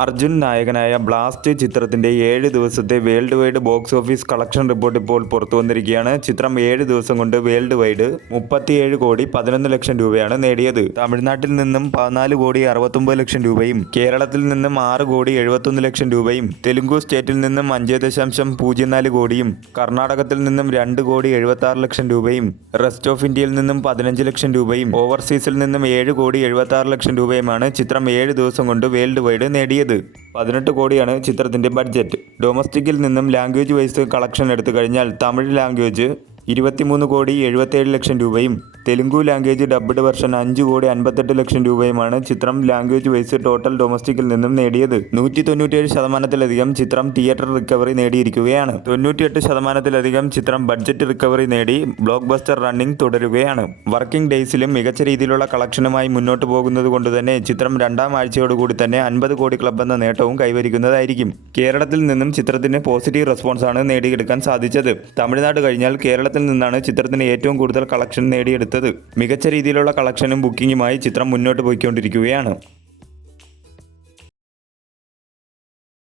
അർജുൻ നായകനായ ബ്ലാസ്റ്റ് ചിത്രത്തിന്റെ 7 ദിവസത്തെ world wide box office collection report ഇപ്പോൾ പുറത്തു വന്നിരിക്കുകയാണ്. ചിത്രം 7 ദിവസം കൊണ്ട് വേൾഡ് വൈഡ് 37 കോടി 11 ലക്ഷം രൂപയാണ് നേടിയത്. തമിഴ്നാട്ടിൽ നിന്നും 14 കോടി 69 ലക്ഷം രൂപയും കേരളത്തിൽ നിന്നും 6 കോടി 71 ലക്ഷം രൂപയും തെലുങ്കു സ്റ്റേറ്റിൽ നിന്നും 5.04 കോടിയും കർണാടകത്തിൽ നിന്നും 2 കോടി 76 ലക്ഷം രൂപയും റെസ്റ്റ് ഓഫ് ഇന്ത്യയിൽ നിന്നും 15 ലക്ഷം രൂപയും ഓവർസീസിൽ നിന്നും 7 കോടി 76 ലക്ഷം രൂപയുമാണ് ചിത്രം 7 ദിവസം കൊണ്ട് വേൾഡ് വൈഡ് നേടിയത്. 18 കോടിയാണ് ചിത്രത്തിന്റെ ബഡ്ജറ്റ്. ഡൊമസ്റ്റിക്കിൽ നിന്നും ലാംഗ്വേജ് വൈസ് കളക്ഷൻ എടുത്തു കഴിഞ്ഞാൽ തമിഴ് ലാംഗ്വേജ് 23 കോടി 77 ലക്ഷം രൂപയും തെലുങ്കു ലാംഗ്വേജ് ഡബ്ഡ് വെർഷൻ 5 കോടി 58 ലക്ഷം രൂപയുമാണ് ചിത്രം ലാംഗ്വേജ് വൈസ് ടോട്ടൽ ഡൊമസ്റ്റിക്കിൽ നിന്നും നേടിയത്. 197% ചിത്രം തിയേറ്റർ റിക്കവറി നേടിയിരിക്കുകയാണ്. 98% ചിത്രം ബഡ്ജറ്റ് റിക്കവറി നേടി ബ്ലോക്ക് ബസ്റ്റർ റണ്ണിംഗ് തുടരുകയാണ്. വർക്കിംഗ് ഡേയ്സിലും മികച്ച രീതിയിലുള്ള കളക്ഷനുമായി മുന്നോട്ട് പോകുന്നത് കൊണ്ട് തന്നെ ചിത്രം രണ്ടാം ആഴ്ചയോടുകൂടി തന്നെ 50 കോടി ക്ലബ് എന്ന നേട്ടവും കൈവരിക്കുന്നതായിരിക്കും. കേരളത്തിൽ നിന്നും ചിത്രത്തിന് പോസിറ്റീവ് റെസ്പോൺസാണ് നേടിയെടുക്കാൻ സാധിച്ചത്. തമിഴ്നാട് കഴിഞ്ഞാൽ കേരളത്തിൽ നിന്നാണ് ചിത്രത്തിന് ഏറ്റവും കൂടുതൽ കളക്ഷൻ നേടിയെടുത്തത്. മികച്ച രീതിയിലുള്ള കളക്ഷനും ബുക്കിംഗുമായി ചിത്രം മുന്നോട്ട് പോയിക്കൊണ്ടിരിക്കുകയാണ്.